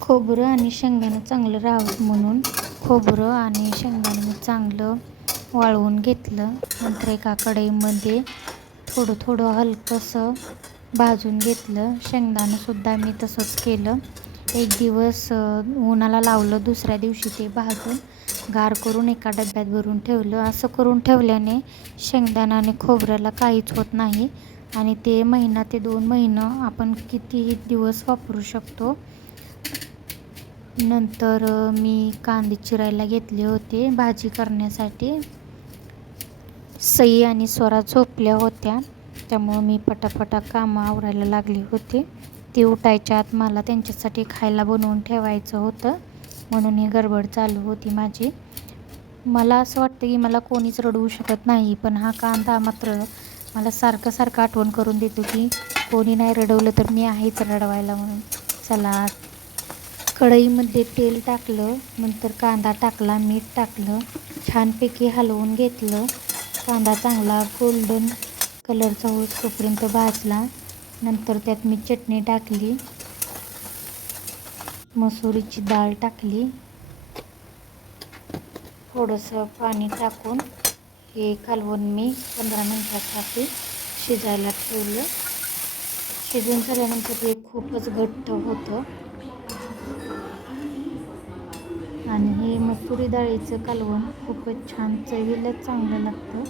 खोबरं आणि शेंगदाणं चांगलं राहावं म्हणून खोबरं आणि शेंगदाणं मी चांगलं वाळवून घेतलं. नंतर एका कढईमध्ये थोडं थोडं हलकंसं भाजून घेतलं. शेंगदाणंसुद्धा मी तसंच केलं. एक दिवस उन्हाला लावलं दुसऱ्या दिवशी ते भाजून गार करून एका डब्यात भरून ठेवलं. असं करून ठेवल्याने शेंगदाणा आणि खोबऱ्याला काहीच होत नाही आणि ते महिना ते दोन महिनं आपण कितीही दिवस वापरू शकतो. नंतर मी कांदे चिरायला घेतले होते भाजी करण्यासाठी. सई आणि स्वरा झोपल्या होत्या त्यामुळं मी पटापटा कामं आवरायला लागले होते. ती उठायच्या आत मला त्यांच्यासाठी खायला बनवून ठेवायचं होतं म्हणून ही गडबड चालू होती माझी. मला असं वाटतं की मला कोणीच रडवू शकत नाही पण हा कांदा मात्र मला सारखं सारखं आठवण करून देतो की कोणी नाही रडवलं तर मी आहेच रडवायला म्हणून. चला कढईमध्ये तेल टाकलं नंतर कांदा टाकला मीठ टाकलं छानपैकी हलवून घेतलं. कांदा चांगला गोल्डन कलरचा होईस्तोपर्यंत भाजला. नंतर त्यात मी चटणी टाकली. मसुरीची डाळ टाकली. थोडंसं पाणी टाकून हे कालवून मी पंधरा मिनटासाठी शिजायला ठेवलं. शिजून झाल्यानंतर हे खूपच घट्ट होतं. आणि हे मसुरी डाळीचं कालवण खूपच छान चवीला चांगलं लागतं.